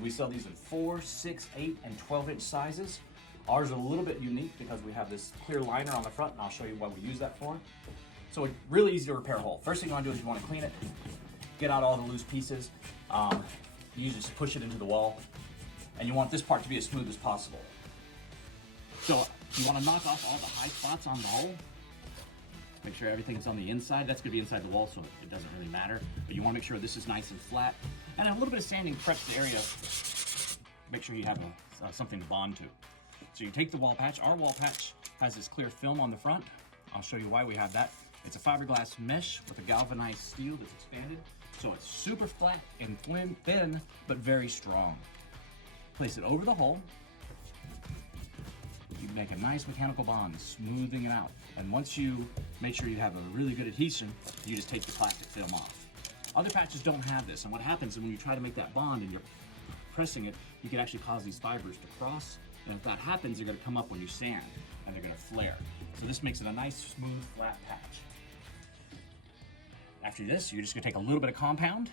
We sell these in 4, 6, 8, and 12-inch sizes. Ours are a little bit unique because we have this clear liner on the front, and I'll show you what we use that for. So it's really easy to repair a hole. First thing you want to do is you want to clean it, get out all the loose pieces. You just push it into the wall, and you want this part to be as smooth as possible. So you want to knock off all the high spots on the hole. Make sure everything's on the inside. That's going to be inside the wall, so it doesn't really matter. But you want to make sure this is nice and flat. And a little bit of sanding preps the area. Make sure you have something to bond to. So you take the wall patch. Our wall patch has this clear film on the front. I'll show you why we have that. It's a fiberglass mesh with a galvanized steel that's expanded. So it's super flat and thin, but very strong. Place it over the hole. You make a nice mechanical bond, smoothing it out. And once you make sure you have a really good adhesion, you just take the plastic film off. Other patches don't have this, and what happens is when you try to make that bond and you're pressing it, you can actually cause these fibers to cross, and if that happens, they're gonna come up when you sand, and they're gonna flare. So this makes it a nice, smooth, flat patch. After this, you're just gonna take a little bit of compound.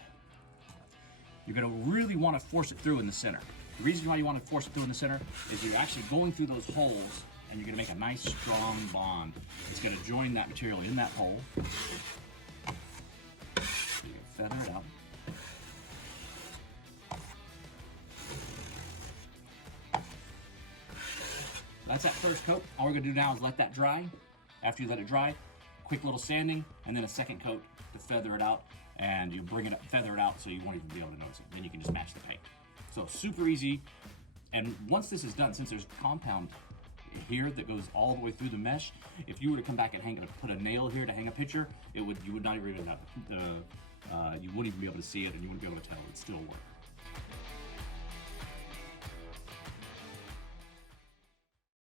You're gonna really wanna force it through in the center. The reason why you want to force it through in the center is you're actually going through those holes and you're going to make a nice strong bond. It's going to join that material in that hole. You feather it out. That's that first coat. All we're going to do now is let that dry. After you let it dry, quick little sanding and then a second coat to feather it out, and you bring it up, feather it out so you won't even be able to notice it. Then you can just match the paint. So super easy, and once this is done, since there's compound here that goes all the way through the mesh, if you were to come back and put a nail here to hang a picture, you would not even have you wouldn't even be able to see it, and you wouldn't be able to tell it would still work.